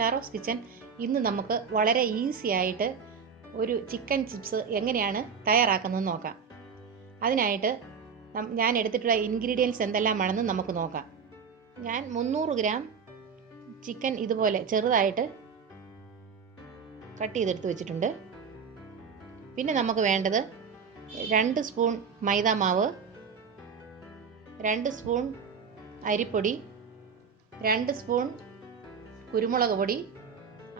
Nisharose kitchen ഇന്ന് നമുക്ക് വളരെ ഈസി ആയിട്ട് ഒരു ചിക്കൻ ചിപ്സ് എങ്ങനെയാണ് തയ്യാറാക്കുന്നതെന്ന് നോക്കാം. അതിനായിട്ട് ഞാൻ എടുത്തിട്ടുള്ള ഇൻഗ്രീഡിയൻസ് എന്തെല്ലാമാണെന്ന് നമുക്ക് നോക്കാം. ഞാൻ 300 ഗ്രാം ചിക്കൻ ഇതുപോലെ ചെറുതായിട്ട് കട്ട് ചെയ്തെടുത്ത് വെച്ചിട്ടുണ്ട്. പിന്നെ നമുക്ക് വേണ്ടത് 2 സ്പൂൺ മൈദ മാവ്, 2 സ്പൂൺ അരിപ്പൊടി, 2 സ്പൂൺ കുരുമുളക് പൊടി,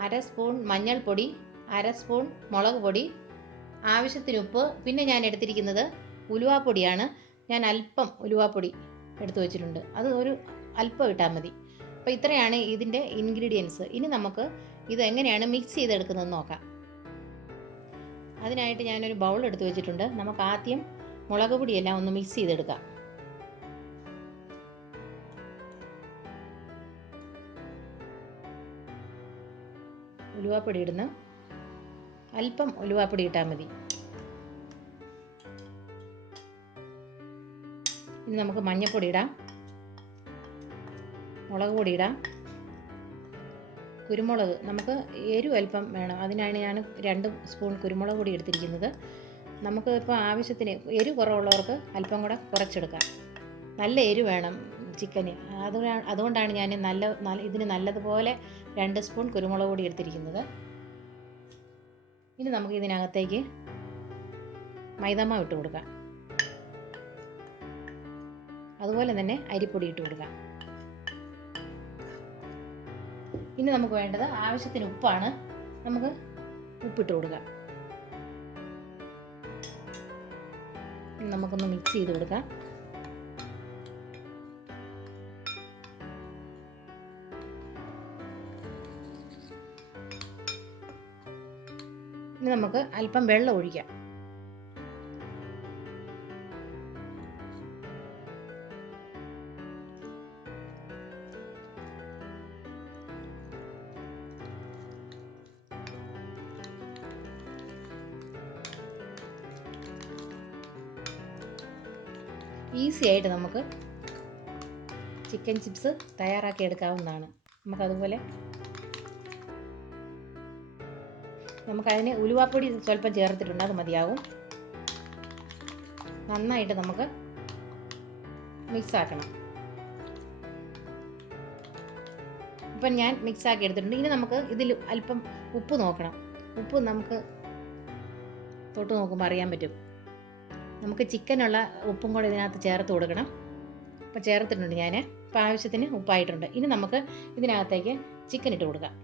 1/2 സ്പൂൺ മഞ്ഞൾപ്പൊടി, 1/2 സ്പൂൺ മുളക് പൊടി, ആവശ്യത്തിന് ഉപ്പ്. പിന്നെ ഞാൻ എടുത്തിരിക്കുന്നത് ഉലുവാപ്പൊടിയാണ്. ഞാൻ അല്പം ഉലുവാപ്പൊടി എടുത്തു വെച്ചിട്ടുണ്ട്. അത് ഒരു അല്പം ഇട്ടാൽ മതി. അപ്പോൾ ഇത്രയാണ് ഇതിൻ്റെ ഇൻഗ്രീഡിയൻസ്. ഇനി നമുക്ക് ഇത് എങ്ങനെയാണ് മിക്സ് ചെയ്തെടുക്കുന്നതെന്ന് നോക്കാം. അതിനായിട്ട് ഞാനൊരു ബൗൾ എടുത്ത് വെച്ചിട്ടുണ്ട്. നമുക്ക് ആദ്യം മുളക് പൊടിയെല്ലാം ഒന്ന് മിക്സ് ചെയ്തെടുക്കാം. ഉലുവാപ്പൊടി ഇടുന്ന അല്പം ഉലുവാപ്പൊടി ഇട്ടാൽ മതി. ഇനി നമുക്ക് മഞ്ഞൾപ്പൊടി ഇടാം, മുളക് പൊടി ഇടാം, കുരുമുളക് നമുക്ക് എരിവ് അല്പം വേണം. അതിനാണ് ഞാൻ 2 സ്പൂൺ കുരുമുളക് പൊടി എടുത്തിരിക്കുന്നത്. നമുക്ക് ഇപ്പോൾ ആവശ്യത്തിന് എരിവ് കുറവുള്ളവർക്ക് അല്പം കൂടെ കുറച്ചെടുക്കാം. നല്ല എരിവ് വേണം ചിക്കന്. അതുകൊണ്ടാണ് ഞാൻ ഇതിന് നല്ലതുപോലെ 2 സ്പൂൺ കുരുമുളക് പൊടി എടുത്തിരിക്കുന്നത്. ഇനി നമുക്ക് ഇതിനകത്തേക്ക് മൈദാമാവ് ഇട്ട് കൊടുക്കാം. അതുപോലെ തന്നെ അരിപ്പൊടി ഇട്ട് കൊടുക്കാം. ഇനി നമുക്ക് വേണ്ടത് ആവശ്യത്തിന് ഉപ്പാണ്. നമുക്ക് ഉപ്പിട്ട് കൊടുക്കാം. നമുക്കൊന്ന് മിക്സ് ചെയ്ത് കൊടുക്കാം. ഇനി നമുക്ക് അല്പം വെള്ളം ഒഴിക്കാം. ഈസി ആയിട്ട് നമുക്ക് ചിക്കൻ ചിപ്സ് തയ്യാറാക്കി എടുക്കാവുന്നതാണ്. നമുക്കതുപോലെ നമുക്കതിന് ഉലുവാപ്പൊടി സ്വല്പം ചേർത്തിട്ടുണ്ട്, അത് മതിയാവും. നന്നായിട്ട് നമുക്ക് മിക്സ് ആക്കണം. ഇപ്പം ഞാൻ മിക്സ് ആക്കി എടുത്തിട്ടുണ്ട്. ഇനി നമുക്ക് ഇതിൽ അല്പം ഉപ്പ് നോക്കണം. ഉപ്പ് നമുക്ക് തൊട്ട് നോക്കുമ്പോൾ അറിയാൻ പറ്റും. നമുക്ക് ചിക്കനുള്ള ഉപ്പും കൂടെ ഇതിനകത്ത് ചേർത്ത് കൊടുക്കണം. അപ്പോൾ ചേർത്തിട്ടുണ്ട് ഞാൻ. ഇപ്പോൾ ആവശ്യത്തിന് ഉപ്പായിട്ടുണ്ട്. ഇനി നമുക്ക് ഇതിനകത്തേക്ക് ചിക്കൻ ഇട്ട് കൊടുക്കാം.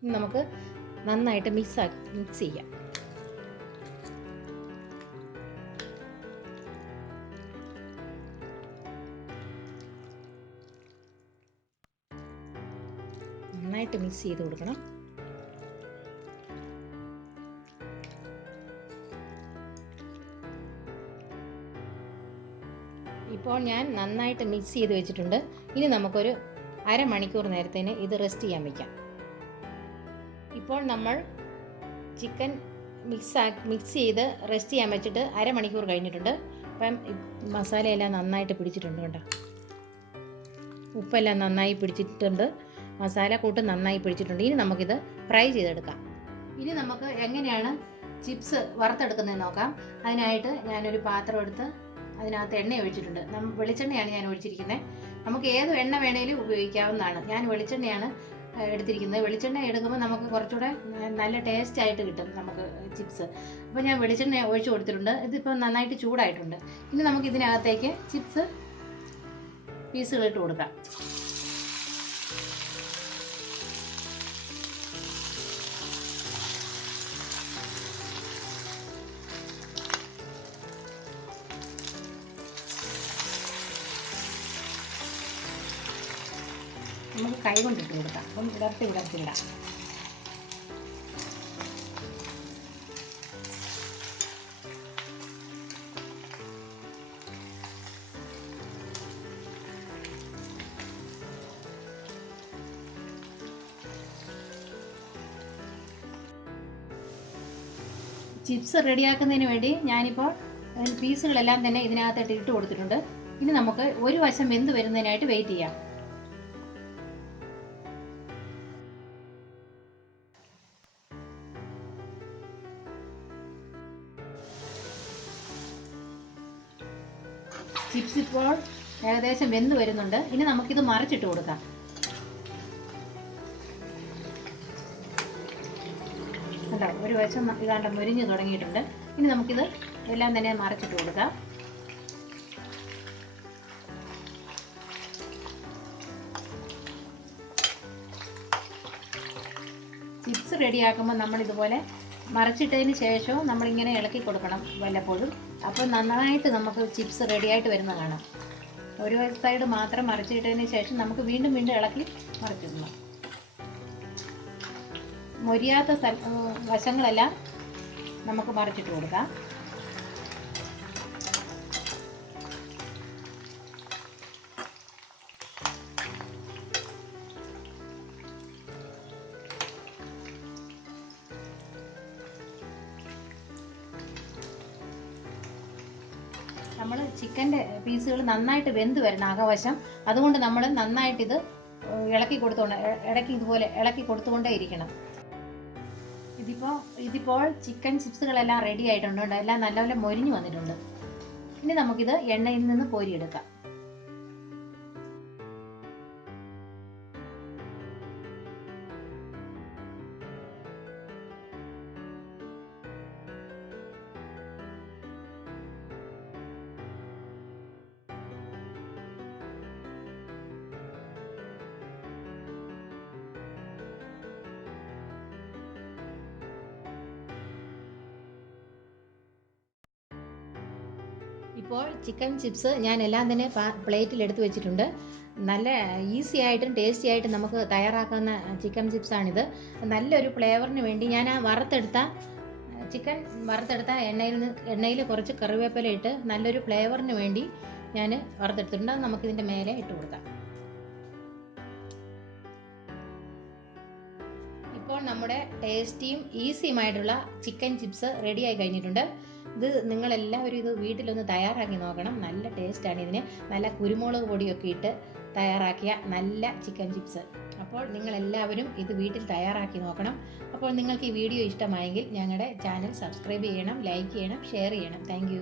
ഇനി നമുക്ക് നന്നായിട്ട് മിക്സ് ചെയ്യാം. നന്നായിട്ട് മിക്സ് ചെയ്ത് കൊടുക്കണം. ഇപ്പോൾ ഞാൻ നന്നായിട്ട് മിക്സ് ചെയ്ത് വെച്ചിട്ടുണ്ട്. ഇനി നമുക്കൊരു അരമണിക്കൂർ നേരത്തേന് ഇത് റെസ്റ്റ് ചെയ്യാൻ വയ്ക്കാം. ഇപ്പോൾ നമ്മൾ ചിക്കൻ മിക്സ് ചെയ്ത് റെസ്റ്റ് ചെയ്യാൻ വെച്ചിട്ട് അരമണിക്കൂർ കഴിഞ്ഞിട്ടുണ്ട്. അപ്പം മസാലയെല്ലാം നന്നായിട്ട് പിടിച്ചിട്ടുണ്ട്. കേട്ടോ, ഉപ്പെല്ലാം നന്നായി പിടിച്ചിട്ടുണ്ട്. മസാല കൂട്ട് നന്നായി പിടിച്ചിട്ടുണ്ട്. ഇനി നമുക്കിത് ഫ്രൈ ചെയ്തെടുക്കാം. ഇനി നമുക്ക് എങ്ങനെയാണ് ചിപ്സ് വറുത്തെടുക്കുന്നതെന്ന് നോക്കാം. അതിനായിട്ട് ഞാനൊരു പാത്രം എടുത്ത് അതിനകത്ത് എണ്ണ ഒഴിച്ചിട്ടുണ്ട്. വെളിച്ചെണ്ണയാണ് ഞാൻ ഒഴിച്ചിരിക്കുന്നത്. നമുക്ക് ഏത് എണ്ണ വേണേലും ഉപയോഗിക്കാവുന്നതാണ്. ഞാൻ വെളിച്ചെണ്ണയാണ് എടുത്തിരിക്കുന്നത്. വെളിച്ചെണ്ണ എടുക്കുമ്പോൾ നമുക്ക് കുറച്ചുകൂടെ നല്ല ടേസ്റ്റ് ആയിട്ട് കിട്ടും നമുക്ക് ചിപ്സ്. അപ്പോൾ ഞാൻ വെളിച്ചെണ്ണ ഒഴിച്ച് കൊടുത്തിട്ടുണ്ട്. ഇതിപ്പോൾ നന്നായിട്ട് ചൂടായിട്ടുണ്ട്. ഇനി നമുക്ക് ഇതിനകത്തേക്ക് ചിപ്സ് പീസുകളിട്ട് കൊടുക്കാം. നമുക്ക് കൈ കൊണ്ടിട്ട് കൊടുക്കാം. അപ്പം വിടർത്തില്ല. ചിപ്സ് റെഡിയാക്കുന്നതിന് വേണ്ടി ഞാനിപ്പോൾ പീസുകളെല്ലാം തന്നെ ഇതിനകത്തോട്ട് ഇട്ട് കൊടുത്തിട്ടുണ്ട്. ഇനി നമുക്ക് ഒരു വശം വെന്ത് വരുന്നതിനായിട്ട് വെയിറ്റ് ചെയ്യാം. ചിപ്സ് ഇപ്പോൾ ഏകദേശം വെന്ത് വരുന്നുണ്ട്. ഇനി നമുക്കിത് മറിച്ചിട്ട് കൊടുക്കാം. കണ്ടോ, ഒരു വശം ഇതാണ്ട് മുരിഞ്ഞ് തുടങ്ങിയിട്ടുണ്ട്. ഇനി നമുക്കിത് എല്ലാം തന്നെ മറിച്ചിട്ട് കൊടുക്കാം. ചിപ്സ് റെഡിയാക്കുമ്പോൾ നമ്മളിതുപോലെ മറിച്ചിട്ടതിന് ശേഷവും നമ്മളിങ്ങനെ ഇളക്കി കൊടുക്കണം വല്ലപ്പോഴും. അപ്പോൾ നന്നായിട്ട് നമുക്ക് ചിപ്സ് റെഡിയായിട്ട് വരുന്ന കാണാം. ഒരു സൈഡ് മാത്രം മറിച്ചിട്ടതിന് ശേഷം നമുക്ക് വീണ്ടും വീണ്ടും ഇളക്കി മറിച്ചിടണം. മൊരിയാത്ത വശങ്ങളെല്ലാം നമുക്ക് മറിച്ചിട്ട് കൊടുക്കാം. നമ്മൾ ചിക്കൻ്റെ പീസുകൾ നന്നായിട്ട് വെന്ത് വരണം അകവശം. അതുകൊണ്ട് നമ്മൾ നന്നായിട്ട് ഇത് ഇടയ്ക്ക് ഇതുപോലെ ഇളക്കി കൊടുത്തുകൊണ്ടേ ഇരിക്കണം. ഇതിപ്പോൾ ചിക്കൻ ചിപ്സുകളെല്ലാം റെഡി ആയിട്ടുണ്ട്. എല്ലാം നല്ലപോലെ മൊരിഞ്ഞു വന്നിട്ടുണ്ട്. ഇനി നമുക്കിത് എണ്ണയിൽ നിന്ന് കോരിയെടുക്കാം. ഇപ്പോൾ ചിക്കൻ ചിപ്സ് ഞാൻ എല്ലാം തന്നെ പ്ലേറ്റിൽ എടുത്ത് വെച്ചിട്ടുണ്ട്. നല്ല ഈസി ആയിട്ടും ടേസ്റ്റി ആയിട്ടും നമുക്ക് തയ്യാറാക്കുന്ന ചിക്കൻ ചിപ്സാണിത്. നല്ലൊരു ഫ്ലേവറിന് വേണ്ടി ഞാൻ ആ ചിക്കൻ വറുത്തെടുത്ത എണ്ണയിൽ കുറച്ച് കറിവേപ്പില ഇട്ട് നല്ലൊരു ഫ്ലേവറിന് വേണ്ടി ഞാൻ വറുത്തെടുത്തിട്ടുണ്ട്. അത് നമുക്കിതിൻ്റെ മേലെ ഇട്ട് കൊടുക്കാം. ഇപ്പോൾ നമ്മുടെ ടേസ്റ്റിയും ഈസിയുമായിട്ടുള്ള ചിക്കൻ ചിപ്സ് റെഡിയായി കഴിഞ്ഞിട്ടുണ്ട്. ഇത് നിങ്ങളെല്ലാവരും ഇത് വീട്ടിലൊന്ന് തയ്യാറാക്കി നോക്കണം. നല്ല ടേസ്റ്റാണ് ഇതിന്. നല്ല കുരുമുളക് പൊടിയൊക്കെ ഇട്ട് തയ്യാറാക്കിയ നല്ല ചിക്കൻ ചിപ്സ്. അപ്പോൾ നിങ്ങളെല്ലാവരും ഇത് വീട്ടിൽ തയ്യാറാക്കി നോക്കണം. അപ്പോൾ നിങ്ങൾക്ക് ഈ വീഡിയോ ഇഷ്ടമായെങ്കിൽ ഞങ്ങളുടെ ചാനൽ സബ്സ്ക്രൈബ് ചെയ്യണം, ലൈക്ക് ചെയ്യണം, ഷെയർ ചെയ്യണം. താങ്ക്